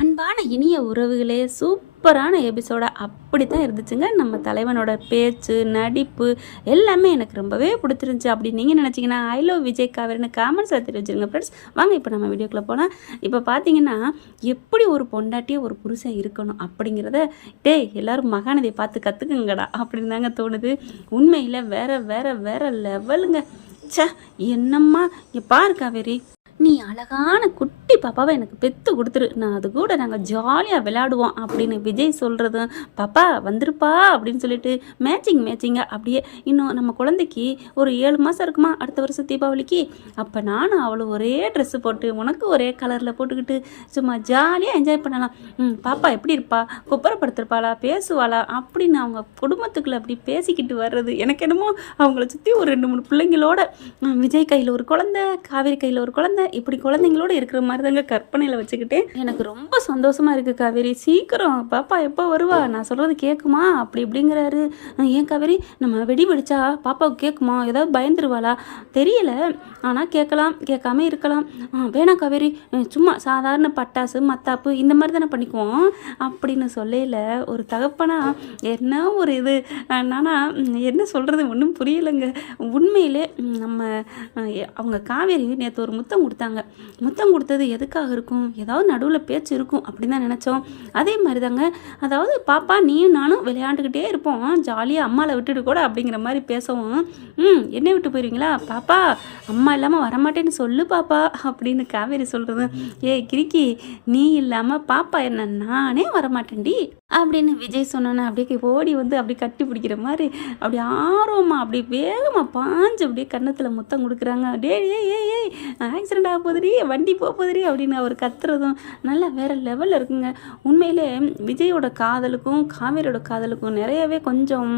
அன்பான இனிய உறவுகளே, சூப்பரான எபிசோடா அப்படித்தான் இருந்துச்சுங்க. நம்ம தலைவனோட பேச்சு, நடிப்பு எல்லாமே எனக்கு ரொம்பவே பிடிச்சிருந்துச்சு. அப்படி நீங்கள் நினச்சிங்கன்னா ஐ லவ் விஜய் காவேரின்னு காமெண்ட்ஸில் தெரிவிச்சிருங்க ஃப்ரெண்ட்ஸ். வாங்க இப்போ நம்ம வீடியோக்குள்ளே போனால், இப்போ பார்த்தீங்கன்னா எப்படி ஒரு பொண்டாட்டியே ஒரு புருஷன் இருக்கணும் அப்படிங்கிறத எல்லோரும் மகாநதியை பார்த்து கற்றுக்குங்கடா அப்படின்னு தாங்க தோணுது. உண்மையில் வேற வேற வேற லெவலுங்க. ச்சே, என்னம்மா இங்கே பாரு காவேரி, நீ அழகான குட்டி பாப்பாவை எனக்கு பெற்று கொடுத்துரு, நான் அது கூட நாங்கள் ஜாலியாக விளையாடுவோம் அப்படின்னு விஜய் சொல்கிறதும், பாப்பா வந்துருப்பா அப்படின்னு சொல்லிட்டு மேட்சிங்காக அப்படியே இன்னும் நம்ம குழந்தைக்கு ஒரு 7 மாதம் இருக்குமா அடுத்த வருஷம் தீபாவளிக்கு. அப்போ நானும் அவளும் ஒரே ட்ரெஸ்ஸு போட்டு உனக்கு ஒரே கலரில் போட்டுக்கிட்டு சும்மா ஜாலியாக என்ஜாய் பண்ணலாம். பாப்பா எப்படி இருப்பா, குப்பரப்படுத்திருப்பாளா, பேசுவாளா அப்படின்னு அவங்க குடும்பத்துக்குள்ளே அப்படி பேசிக்கிட்டு வர்றது எனக்கு என்னமோ அவங்கள சுற்றி ஒரு 2-3 பிள்ளைங்களோட விஜய் கையில் ஒரு குழந்தை, காவேரி கையில் ஒரு குழந்தை, இப்படி குழந்தைங்களோட இருக்கிற மாதிரி தாங்க கற்பனையில் வச்சுக்கிட்டேன். எனக்கு ரொம்ப சந்தோஷமா இருக்கு காவேரி. சீக்கிரம் பாப்பா எப்போ வருவா, நான் சொல்றது கேட்குமா அப்படி இப்படிங்கிறாரு. ஏன் காவேரி, நம்ம வெடி வெடிச்சா பாப்பாவுக்கு கேட்குமா, ஏதாவது பயந்துருவாளா தெரியல, ஆனால் கேட்கலாம் கேட்காம இருக்கலாம். வேணாம் காவேரி, சும்மா சாதாரண பட்டாசு மத்தாப்பு இந்த மாதிரி தானே பண்ணிக்குவோம் அப்படின்னு சொல்லையில் ஒரு தகப்பனா என்ன ஒரு இது. ஆனால் என்ன சொல்கிறது ஒன்றும் புரியலைங்க. உண்மையிலே நம்ம அவங்க காவேரி நேற்று ஒரு முத்தம் கொடுத்தாங்க. முத்தம் கொடுத்தது எதுக்காக இருக்கும், ஏதாவது நடுவில் பேச்சு இருக்கும் அப்படின்னு தான் நினச்சோம். அதே மாதிரி தாங்க, அதாவது பாப்பா நீயும் நானும் விளையாண்டுக்கிட்டே இருப்போம் ஜாலியாக, அம்மாவை விட்டுட்டு கூட அப்படிங்கிற மாதிரி பேசவும், என்னை விட்டு போயிருவீங்களா பாப்பா, அம்மா இல்லாமல் வரமாட்டேன்னு சொல்லு பாப்பா அப்படின்னு காவேரி சொல்கிறது. கிரிக்கி, நீ இல்லாமல் பாப்பா என்ன நானே வரமாட்டேன்டி அப்படின்னு விஜய் சொன்னோன்னே அப்படியே ஓடி வந்து அப்படி கட்டி பிடிக்கிற மாதிரி அப்படி ஆர்வமாக அப்படி வேகமாக பாஞ்சு அப்படியே கன்னத்தில் முத்தம் கொடுக்குறாங்க. ஏய் ஆக்சிடென்ட் ஆக போதுரி, வண்டி போக போதுரி அப்படின்னு அவர் கத்துறதும் நல்லா வேறு லெவலில் இருக்குங்க. உண்மையிலே விஜயோட காதலுக்கும் காவேரியோட காதலுக்கும் நிறையவே கொஞ்சம்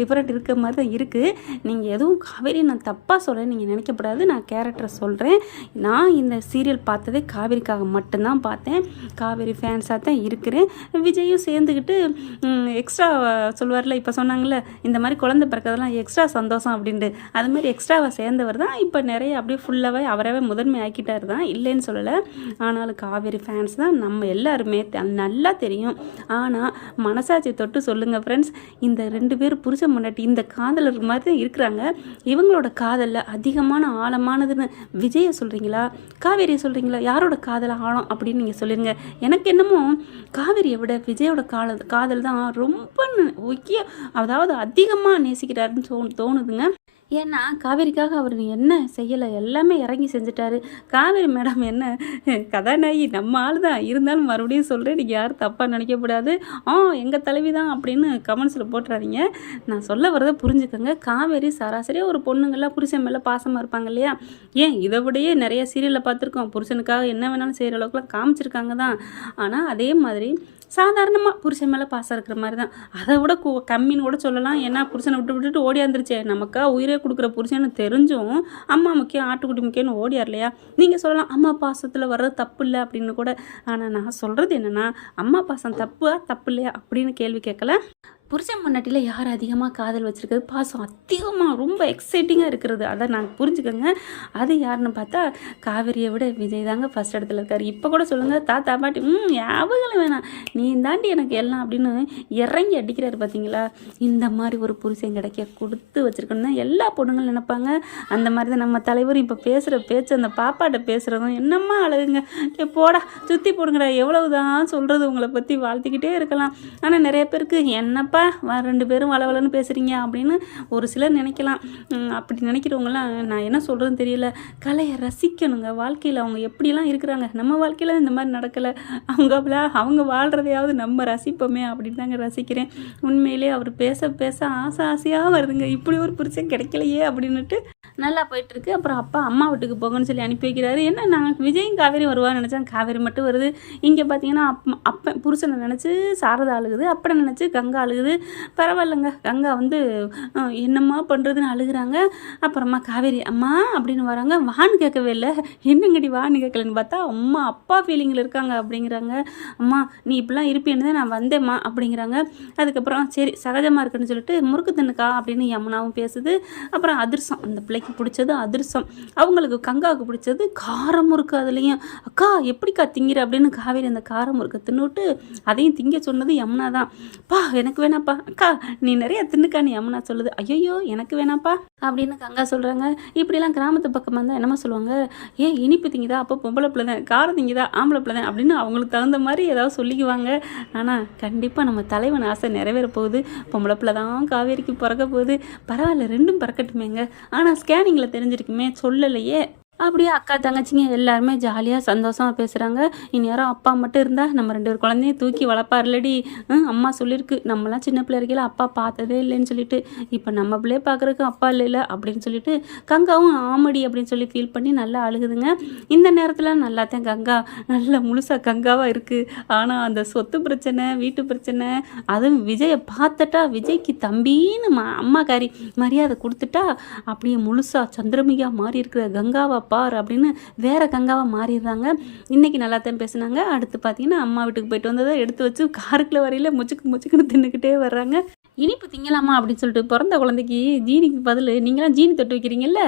டிஃப்ரெண்ட் இருக்க மாதிரி தான் இருக்குது. நீங்கள் எதுவும் காவேரி நான் தப்பாக சொல்கிறேன் நீங்கள் நினைக்கப்படாது, நான் கேரக்டரை சொல்கிறேன். நான் இந்த சீரியல் பார்த்ததே காவேரிக்காக மட்டும்தான் பார்த்தேன், காவேரி ஃபேன்ஸாக தான் இருக்கிறேன். விஜயும் சேர்ந்துக்கிட்டு எக்ஸ்ட்ரா சொல்வார்ல, இப்போ சொன்னாங்கள்ல இந்த மாதிரி குழந்தை பிறக்கிறதெல்லாம் எக்ஸ்ட்ரா சந்தோஷம் அப்படின்ட்டு, அது மாதிரி எக்ஸ்ட்ராவாக சேர்ந்தவர் தான் இப்போ நிறைய அப்படியே ஃபுல்லாகவே அவரவே முதன்மை ஆக்கிட்டார் தான், இல்லைன்னு சொல்லலை. ஆனாலும் காவேரி ஃபேன்ஸ் தான் நம்ம எல்லாருமே நல்லா தெரியும். ஆனால் மனசாட்சி தொட்டு சொல்லுங்கள் ஃப்ரெண்ட்ஸ், இந்த 2 பேர் புருஷன் முன்னாடி இந்த காதலர் மாதிரி தான் இருக்கிறாங்க. இவங்களோட காதலில் அதிகமான ஆழமானதுன்னு விஜயை சொல்கிறீங்களா காவேரியை சொல்கிறீங்களா, யாரோட காதல் ஆழம் அப்படின்னு நீங்கள் சொல்லிடுங்க. எனக்கு என்னமோ காவேரியை விட விஜயோட காதல் தான் ரொம்ப முக்கியம், அதாவது அதிகமாக நேசிக்கிறாருன்னு தோணுதுங்க. ஏன்னா காவேரிக்காக அவர் என்ன செய்யலை, எல்லாமே இறங்கி செஞ்சுட்டாரு. காவேரி மேடம் என்ன கதாநாயகி நம்ம ஆள் தான், இருந்தாலும் மறுபடியும் சொல்கிறேன், நீங்கள் யாரும் தப்பாக நினைக்கக்கூடாது. எங்கள் தலைவி தான் அப்படின்னு கமெண்ட்ஸில் போட்டுறாதீங்க. நான் சொல்ல வரதை புரிஞ்சுக்கோங்க. காவேரி சராசரியாக ஒரு பொண்ணுங்கள்லாம் புருஷன் மேலே பாசமாக இருப்பாங்க இல்லையா, ஏன் இதை விடையே நிறைய சீரியலில் பார்த்துருக்கோம், புருஷனுக்காக என்ன வேணாலும் செய்கிற அளவுக்குலாம் காமிச்சிருக்காங்க தான். ஆனால் அதே மாதிரி சாதாரணமாக புருஷன் மேலே பாசம் இருக்கிற மாதிரி தான், அதை விட கம்மின்னு கூட சொல்லலாம். ஏன்னா புருஷனை விட்டுட்டு ஓடியாந்துருச்சே, நமக்கா உயிரே கொடுக்குற புருஷன்னு தெரிஞ்சும் அம்மா முக்கியம் ஆட்டுக்குட்டி முக்கியம்னு ஓடியார் இல்லையா. நீங்கள் சொல்லலாம் அம்மா பாசத்தில் வர்றது தப்பு இல்லை அப்படின்னு கூட. ஆனால் நான் சொல்கிறது என்னென்னா, அம்மா பாசம் தப்பு இல்லையா அப்படின்னு கேள்வி கேட்கல. புருஷன் முன்னாட்டியில் யார் அதிகமாக காதல் வச்சுருக்கிறது, பாசம் அதிகமாக ரொம்ப எக்ஸைட்டிங்காக இருக்கிறது, அதை நான் புரிஞ்சுக்கோங்க. அது யாருன்னு பார்த்தா காவேரியை விட விஜய் தாங்க ஃபஸ்ட் இடத்துல இருக்கார். இப்போ கூட சொல்லுங்கள் தாத்தா பாட்டி ஞாபகம் வேணாம், நீ தாண்டி எனக்கு எல்லாம் அப்படின்னு இறங்கி அடிக்கிறாரு பார்த்தீங்களா. இந்த மாதிரி ஒரு புருஷன் கிடைக்க கொடுத்து வச்சுருக்கணும் தான் எல்லா பொண்ணுங்களும் நினைப்பாங்க. அந்த மாதிரி தான் நம்ம தலைவர் இப்போ பேசுகிற பேச்சு, அந்த பாப்பாட்ட பேசுகிறதும் என்னம்மா அழகுங்க. போடா சுற்றி போடுங்கடா, எவ்வளவு தான் சொல்கிறது, உங்களை பற்றி வாழ்த்திக்கிட்டே இருக்கலாம். ஆனால் நிறைய பேருக்கு என்னப்பா 2 பேரும் வளவலன்னு பேசுகிறீங்க அப்படின்னு ஒரு சிலர் நினைக்கலாம். அப்படி நினைக்கிறவங்களாம் நான் என்ன சொல்கிறதுன்னு தெரியல. கலையை ரசிக்கணுங்க. வாழ்க்கையில் அவங்க எப்படிலாம் இருக்கிறாங்க, நம்ம வாழ்க்கையில் இந்த மாதிரி நடக்கலை, அவங்க வாழ்கிறதையாவது நம்ம ரசிப்போமே அப்படின்னு தாங்க ரசிக்கிறேன். உண்மையிலே அவர் பேச பேச ஆசையாக வருதுங்க, இப்படி ஒரு புருஷன் கிடைக்கலையே அப்படின்னுட்டு நல்லா போயிட்டுருக்கு. அப்புறம் அப்பா அம்மா வீட்டுக்கு போங்கன்னு சொல்லி அனுப்பி வைக்கிறாரு. என்ன நான் விஜயும் காவேரி வருவான்னு நினச்சேன், காவேரி மட்டும் வருது. இங்கே பார்த்தீங்கன்னா அப்போ புருஷனை நினச்சி சாரதா அழுகுது, அப்படி நினச்சி கங்கா அழுகுது. பரவாயில்லைங்க, கங்கா வந்து என்னம்மா பண்ணுறதுன்னு அழுகுறாங்க. அப்புறமா காவேரி அம்மா அப்படின்னு வராங்க. வான்னு கேட்கவே இல்லை, என்னங்கடி வான்னு கேட்கலன்னு பார்த்தா அம்மா அப்பா ஃபீலிங்கில் இருக்காங்க அப்படிங்கிறாங்க. அம்மா நீ இப்படிலாம் இருப்பேன்னு தான் நான் வந்தேம்மா அப்படிங்கிறாங்க. அதுக்கப்புறம் சரி சகஜமாக இருக்குன்னு சொல்லிட்டு முறுக்கு தின்னுக்கா அப்படின்னு யமுனாவும் பேசுது. அப்புறம் அதிர்சம் அந்த பிள்ளைக்கு விஜய்க்கு பிடிச்சது அதிரசம், அவங்களுக்கு கங்காவுக்கு பிடிச்சது காரம் முறுக்கு. அதுலேயும் அக்கா எப்படிக்கா திங்கிற அப்படின்னு காவேரி அந்த காரம் முறுக்கை தின்னுட்டு அதையும் திங்க சொன்னது யமுனா தான். பா எனக்கு வேணாப்பா, அக்கா நீ நிறைய தின்னுக்கான்னு யமுனா சொல்லுது. ஐயோ எனக்கு வேணாப்பா அப்படின்னு கங்கா சொல்கிறாங்க. இப்படிலாம் கிராமத்து பக்கமாக இருந்தால் என்னமா சொல்லுவாங்க, ஏன் இனிப்பு திங்குதா அப்போ பொம்பளை பிள்ளை தான், காரம் திங்குதா ஆம்பளை பிள்ளை தான் அப்படின்னு அவங்களுக்கு தகுந்த மாதிரி ஏதாவது சொல்லிக்குவாங்க. ஆனால் கண்டிப்பாக நம்ம தலைவன் ஆசை நிறைவேற போகுது. பொம்பளை பிள்ளை தான் காவேரிக்கு பிறக்க போகுது. பரவாயில்ல ரெண்டும் பிறக்கட்டுமேங்க. ஆனால் ஸ்கேனிங்கில் தெரிஞ்சிருக்குமே சொல்லலையே. அப்படியே அக்கா தங்கச்சிங்க எல்லாருமே ஜாலியாக சந்தோஷமாக பேசுகிறாங்க. இனி யாரும் அப்பா மட்டும் இருந்தால் நம்ம 2 பேர் குழந்தையும் தூக்கி வளர்ப்பார்லடி. அம்மா சொல்லியிருக்கு நம்மலாம் சின்ன பிள்ளை இருக்கையில் அப்பா பார்த்ததே இல்லைன்னு சொல்லிட்டு, இப்போ நம்ம பிள்ளைய பார்க்குறதுக்கு அப்பா இல்லைல்ல அப்படின்னு சொல்லிட்டு கங்காவும் ஆமடி அப்படின்னு சொல்லி ஃபீல் பண்ணி நல்லா அழுகுதுங்க. இந்த நேரத்தில் நல்லாத்தான் கங்கா நல்லா முழுசாக கங்காவாக இருக்குது. ஆனால் அந்த சொத்து பிரச்சனை, வீட்டு பிரச்சனை, அதுவும் விஜயை பார்த்துட்டா விஜய்க்கு தம்பின்னு அம்மாக்காரி மரியாதை கொடுத்துட்டா அப்படியே முழுசாக சந்திரமிகா மாறி இருக்கிற கங்காவை பார் அப்படின்னு வேற கங்காவா மாறிடுறாங்க. இன்னைக்கு நல்லா தான் பேசுனாங்க. அடுத்து பார்த்தீங்கன்னா அம்மா வீட்டுக்கு போயிட்டு வந்ததை எடுத்து வச்சு காருக்குள்ள வரையில முச்சுக்குன்னு தின்னுக்கிட்டே வர்றாங்க. இனிப்பு திங்கலாமா அப்படின்னு சொல்லிட்டு பிறந்த குழந்தைக்கு ஜீனிக்கு பதில் நீங்களாம் ஜீனி தொட்டு வைக்கிறீங்கல்ல,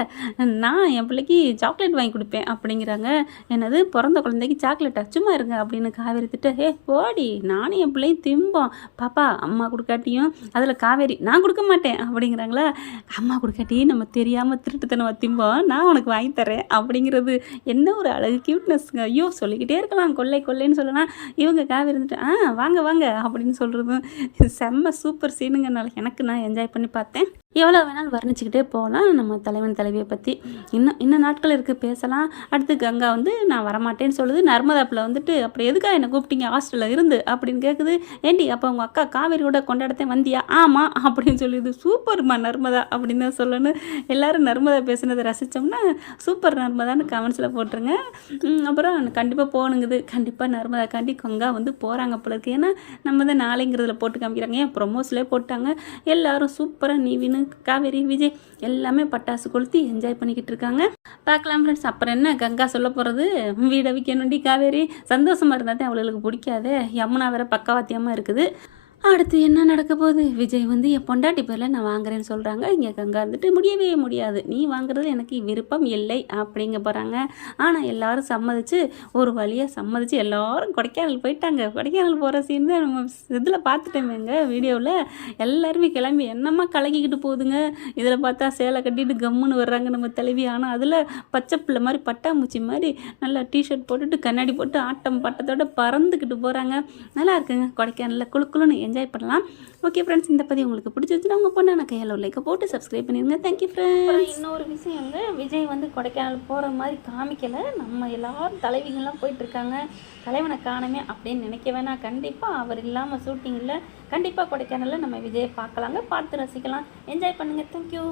நான் என் பிள்ளைக்கு சாக்லேட் வாங்கி கொடுப்பேன் அப்படிங்கிறாங்க. என்னது பிறந்த குழந்தைக்கு சாக்லேட்டா, சும்மா இருங்க அப்படின்னு காவேரி திட்ட, போடி நானும் என் பிள்ளையும் திம்போம் பாப்பா, அம்மா கொடுக்காட்டியும் அதில் காவேரி நான் கொடுக்க மாட்டேன் அப்படிங்கிறாங்களா. அம்மா கொடுக்காட்டி நம்ம தெரியாமல் திருட்டுத்தனமாக திம்போம், நான் உனக்கு வாங்கி தரேன் அப்படிங்கிறது என்ன ஒரு அழகு கியூட்னஸ்ங்க. ஐயோ சொல்லிக்கிட்டே இருக்கலாம், கொள்ளைன்னு சொல்லலாம். இவங்க காவேரி இருந்துட்டு வாங்க வாங்க அப்படின்னு சொல்கிறதும் செம்ம சூப்பர் சீனுங்க. எனக்கு நான் என்ஜாய் பண்ணி பார்த்தேன். எவ்வளோ வேணாலும் வர்ணிச்சுக்கிட்டே போகலாம் நம்ம தலைவன் தலைவியை பற்றி. இன்னும் நாட்கள் இருக்குது பேசலாம். அடுத்து கங்கா வந்து நான் வரமாட்டேன்னு சொல்லுது. நர்மதாப்பில் வந்துட்டு அப்புறம் எதுக்காக என்னை கூப்பிட்டீங்க ஹாஸ்டலில் இருந்து அப்படின்னு கேட்குது. ஏண்டி அப்போ உங்கள் அக்கா காவேரியோட கொண்டாடத்தேன் வந்தியா? ஆமாம் அப்படின்னு சொல்லிடுது. சூப்பர்மா நர்மதா அப்படின்னு தான் சொல்லணும். எல்லோரும் நர்மதா பேசுனதை ரசித்தோம்னா சூப்பர் நர்மதான்னு கமெண்ட்ஸில் போட்டுருங்க. அப்புறம் கண்டிப்பாக போகணுங்குது. கண்டிப்பாக நர்மதா காண்டி கங்கா வந்து போகிறாங்க போல இருக்கு. ஏன்னா நம்ம தான் நாளைங்கிறதுல போட்டு காமிக்கிறாங்க. ஏன் ப்ரொமோஸ்லேயே போட்டாங்க. எல்லோரும் சூப்பராக நீவின்னு காவேரி விஜய் எல்லாமே பட்டாசு கொளுத்தி என்ஜாய் பண்ணிக்கிட்டு இருக்காங்க. பார்க்கலாம் ஃப்ரெண்ட்ஸ். அப்புறம் என்ன கங்கா சொல்ல போகிறது, வீடை விற்கணுண்டி காவேரி சந்தோஷமாக இருந்தால் தான் அவளுக்கு பிடிக்காது. யமுனா வேற பக்கவாத்தியமாக இருக்குது. அடுத்து என்ன நடக்க போகுது, விஜய் வந்து என் பொண்டாட்டி பேரில் நான் வாங்குறேன்னு சொல்கிறாங்க. இங்கே கங்கா இருந்துட்டு முடியவே முடியாது, நீ வாங்குறது எனக்கு விருப்பம் இல்லை அப்படிங்க போகிறாங்க. ஆனால் எல்லாரும் சம்மதிச்சு ஒரு வழியாக சம்மதிச்சு எல்லாரும் கொடைக்கானல் போயிட்டாங்க. கொடைக்கானல் போகிற சீன் தான் நம்ம இதில் பார்த்துட்டோமேங்க வீடியோவில். எல்லாருமே கிளம்பி என்னம்மா கலக்கிக்கிட்டு போகுதுங்க. இதில் பார்த்தா சேலை கட்டிட்டு கம்முன்னு வர்றாங்க நம்ம தலைவி. ஆனால் அதில் பச்சை பிள்ளை மாதிரி பட்டாம்பூச்சி மாதிரி நல்லா டிஷர்ட் போட்டுட்டு கண்ணாடி போட்டு ஆட்டம் பட்டத்தோடு பறந்துக்கிட்டு போகிறாங்க. நல்லா இருக்குங்க கொடைக்கானலில் குழுக்குழுன்னு என்ஜாய் பண்ணலாம். ஓகே ஃப்ரெண்ட்ஸ், இந்த பதிவு உங்களுக்கு பிடிச்சிருச்சுன்னா உங்கள் பொண்ணான கையில் ஒரு லைக்கை போட்டு சப்ஸ்கிரைப் பண்ணிடுங்க. Thank you friends. இன்னொரு விஷயங்க, விஜய் வந்து கொடைக்கானல் போகிற மாதிரி காமிக்கலை. நம்ம எல்லாரும் தலைவிங்கெல்லாம் போயிட்டுருக்காங்க. தலைவனை காணமே அப்படின்னு நினைக்க வேணாம். கண்டிப்பாக அவர் இல்லாமல் ஷூட்டிங்கில் கண்டிப்பாக கொடைக்கானலில் நம்ம விஜயை பார்க்கலாங்க, பார்த்து ரசிக்கலாம், என்ஜாய் பண்ணுங்கள். தேங்க்யூ.